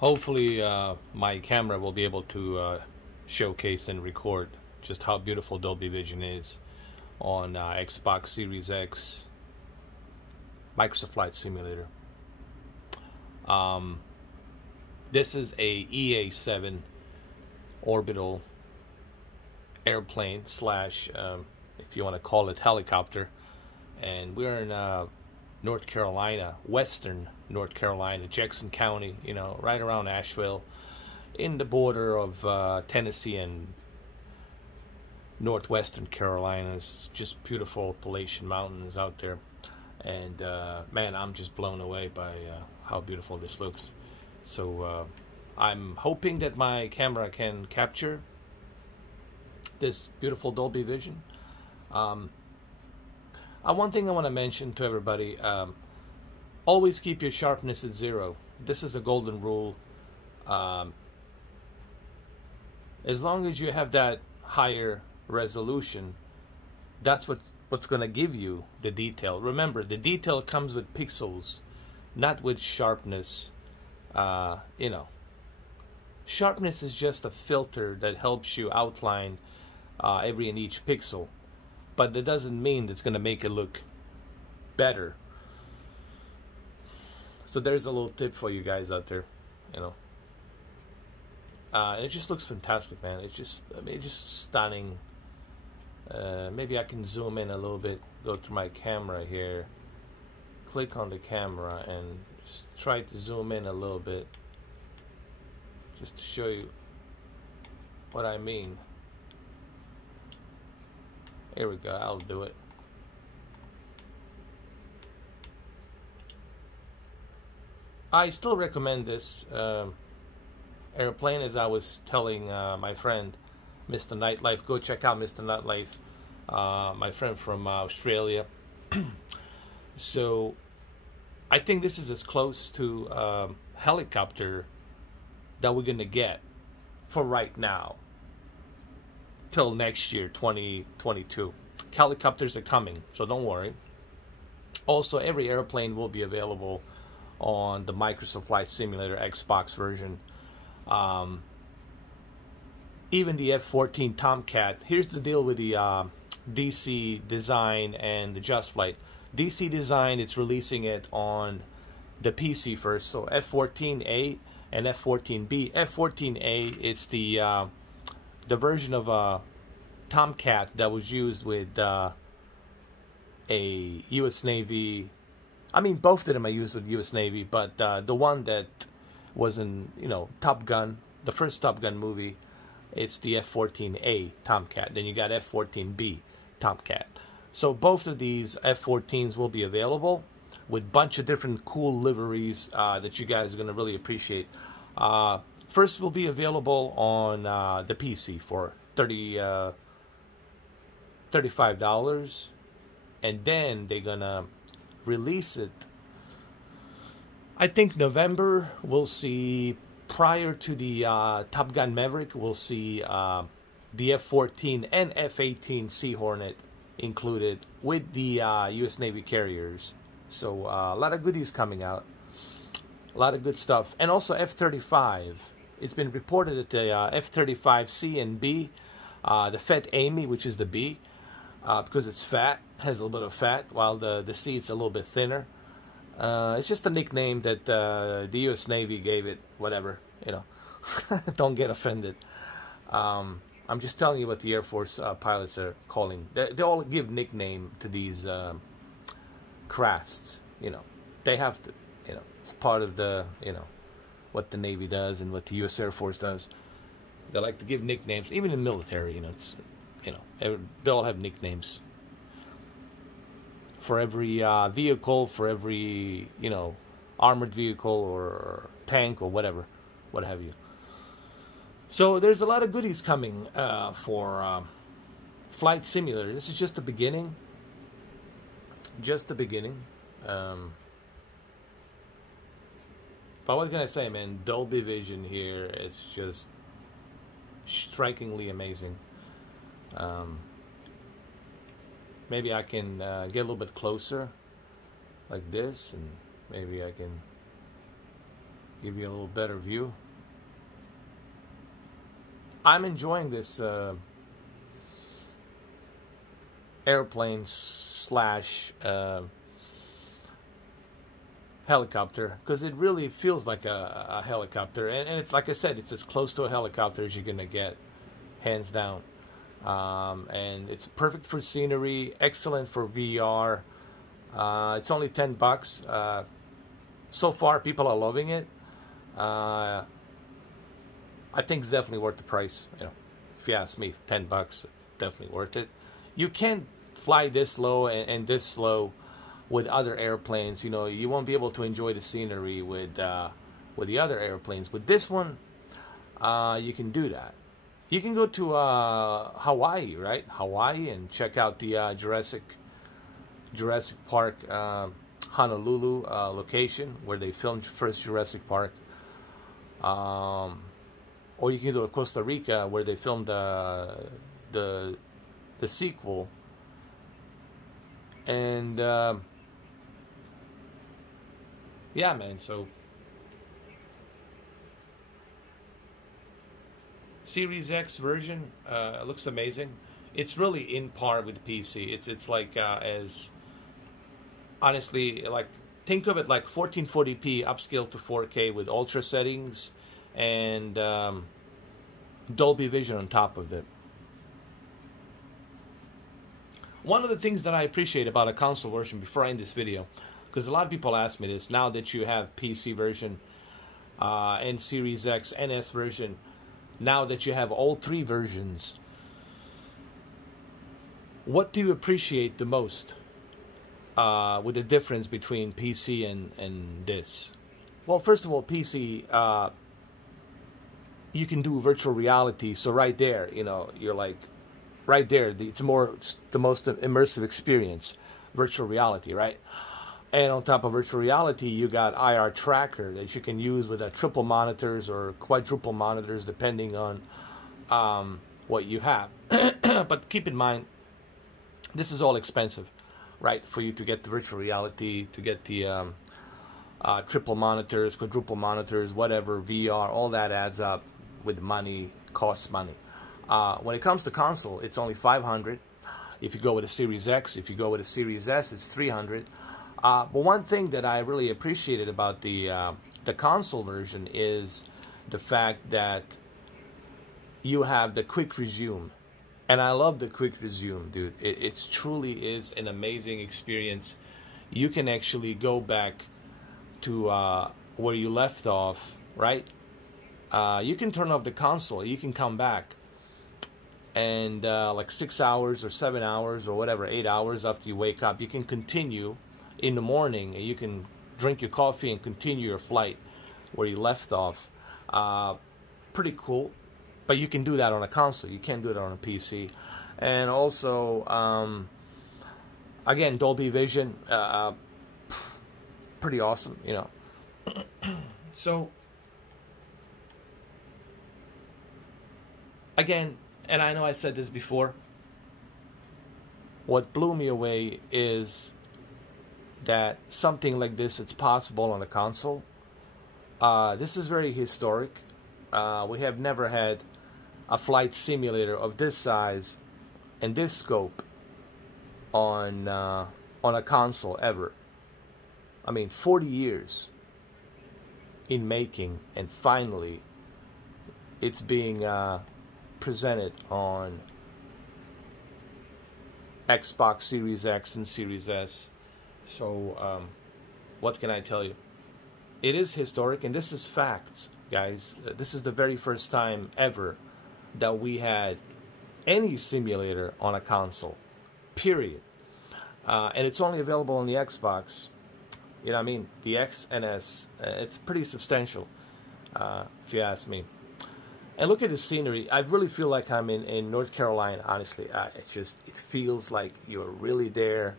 Hopefully my camera will be able to showcase and record just how beautiful Dolby Vision is on Xbox Series X Microsoft Flight Simulator. This is a EA7 orbital airplane slash, if you want to call it, helicopter, and we're in North Carolina, western North Carolina, Jackson County, you know, right around Asheville, in the border of Tennessee and northwestern Carolina. It's just beautiful Appalachian Mountains out there, and man, I'm just blown away by how beautiful this looks. So I'm hoping that my camera can capture this beautiful Dolby Vision. One thing I want to mention to everybody, always keep your sharpness at 0. This is a golden rule. As long as you have that higher resolution, that's what's going to give you the detail. Remember, the detail comes with pixels, not with sharpness. You know, sharpness is just a filter that helps you outline every and each pixel, but that doesn't mean it's going to make it look better. So there's a little tip for you guys out there, you know. It just looks fantastic, man. It's just, I mean, it's just stunning. Maybe I can zoom in a little bit, go to my camera here, click on the camera, and just try to zoom in a little bit, just to show you what I mean. Here we go, I'll do it. I still recommend this airplane, as I was telling my friend, Mr. Nightlife. Go check out Mr. Nightlife, my friend from Australia. So I think this is as close to helicopter that we're gonna get for right now, till next year, 2022. Helicopters are coming, so don't worry. Also, every airplane will be available on the Microsoft Flight Simulator Xbox version. Even the F-14 Tomcat. Here's the deal with the DC Design and the Just Flight. DC Design, it's releasing it on the PC first, so F-14A and F-14B. F-14A, it's the version of Tomcat that was used with a U.S. Navy. I mean, both of them are used with U.S. Navy, but the one that was in, you know, Top Gun, the first Top Gun movie, it's the F-14A Tomcat. Then you got F-14B Tomcat. So both of these F-14s will be available with a bunch of different cool liveries that you guys are going to really appreciate. First will be available on the PC for $35, and then they're gonna release it. I think November we'll see, prior to the Top Gun Maverick, we'll see the F-14 and F-18 Sea Hornet included with the U.S. Navy carriers. So a lot of goodies coming out, a lot of good stuff. And also F-35. It's been reported that the F-35C and B, the Fat Amy, which is the B, because it's fat, has a little bit of fat, while the C is a little bit thinner. It's just a nickname that the U.S. Navy gave it, whatever, you know. Don't get offended. I'm just telling you what the Air Force pilots are calling. They all give nickname to these crafts, you know. They have to, you know, it's part of the, you know, what the Navy does and what the U.S. Air Force does. They like to give nicknames, even in the military, you know. It's, you know, they all have nicknames for every vehicle, for every, you know, armored vehicle or tank or whatever, what have you. So there's a lot of goodies coming for Flight Simulator. This is just the beginning. Just the beginning. But what can I say, man? Dolby Vision here is just strikingly amazing. Maybe I can get a little bit closer like this, and maybe I can give you a little better view. I'm enjoying this airplane slash helicopter, because it really feels like a helicopter, and it's like I said, it's as close to a helicopter as you're gonna get, hands down. And it's perfect for scenery, excellent for VR. It's only $10. So far, people are loving it. I think it's definitely worth the price. You know, if you ask me, $10, definitely worth it. You can't fly this low and this low with other airplanes. You know, you won't be able to enjoy the scenery with the other airplanes. With this one, you can do that. You can go to Hawaii, right? Hawaii, and check out the Jurassic Park Honolulu location where they filmed first Jurassic Park. Or you can go to Costa Rica where they filmed the sequel. And yeah, man. So Series X version looks amazing. It's really in par with PC. It's like as honestly, like, think of it like 1440p upscaled to 4K with ultra settings and Dolby Vision on top of it. One of the things that I appreciate about a console version, before I end this video, because a lot of people ask me this, now that you have PC version and Series X and S version, now that you have all three versions, what do you appreciate the most with the difference between PC and this? Well, first of all, PC, you can do virtual reality, so right there, you know, you're like, right there, it's the most immersive experience, virtual reality, right? And on top of virtual reality, you got IR tracker that you can use with triple monitors or quadruple monitors, depending on what you have. But keep in mind, this is all expensive, right? For you to get the virtual reality, to get the triple monitors, quadruple monitors, whatever, VR, all that adds up with money, costs money. When it comes to console, it's only $500. If you go with a Series X, if you go with a Series S, it's $300. But one thing that I really appreciated about the console version is the fact that you have the quick resume. And I love the quick resume, dude. It truly is an amazing experience. You can actually go back to where you left off, right? You can turn off the console. You can come back. And like 6 hours or 7 hours or whatever, 8 hours after you wake up, you can continue in the morning, and you can drink your coffee and continue your flight where you left off. Pretty cool. But you can do that on a console. You can't do it on a PC. And also, again, Dolby Vision, pretty awesome, you know. So, again, and I know I said this before, what blew me away is that something like this, it's possible on a console. This is very historic. We have never had a flight simulator of this size and this scope on a console ever. I mean, 40 years in making, and finally it's being presented on Xbox Series X and Series S. So what can I tell you? It is historic, and this is facts, guys. This is the very first time ever that we had any simulator on a console, period. And it's only available on the Xbox. You know what I mean? The X and S. It's pretty substantial, if you ask me. And look at the scenery. I really feel like I'm in North Carolina, honestly. It's just, it feels like you're really there.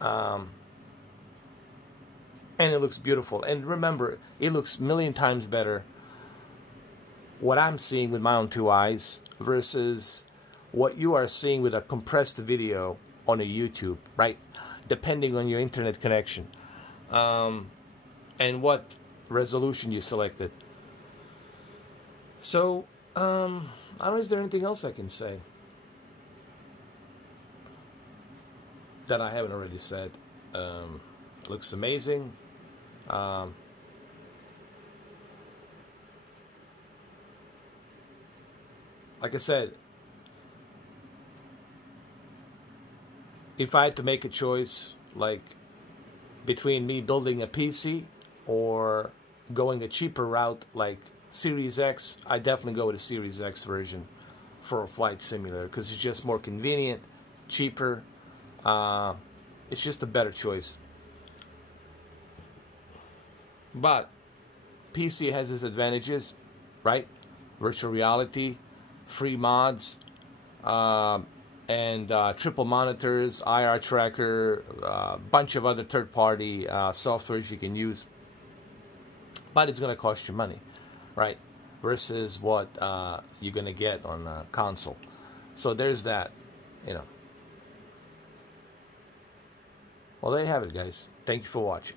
And it looks beautiful. And remember, it looks a million times better what I'm seeing with my own two eyes versus what you are seeing with a compressed video on a YouTube, right? Depending on your internet connection. And what resolution you selected. So, I don't know, is there anything else I can say that I haven't already said? Looks amazing. Like I said, if I had to make a choice, like between me building a PC or going a cheaper route like Series X, I definitely go with the Series X version for a flight simulator because it's just more convenient, cheaper. It's just a better choice. But PC has its advantages, right? Virtual reality, free mods, and triple monitors, IR tracker, a bunch of other third-party softwares you can use. But it's going to cost you money, right? Versus what you're going to get on a console. So there's that, you know. Well, there you have it, guys. Thank you for watching.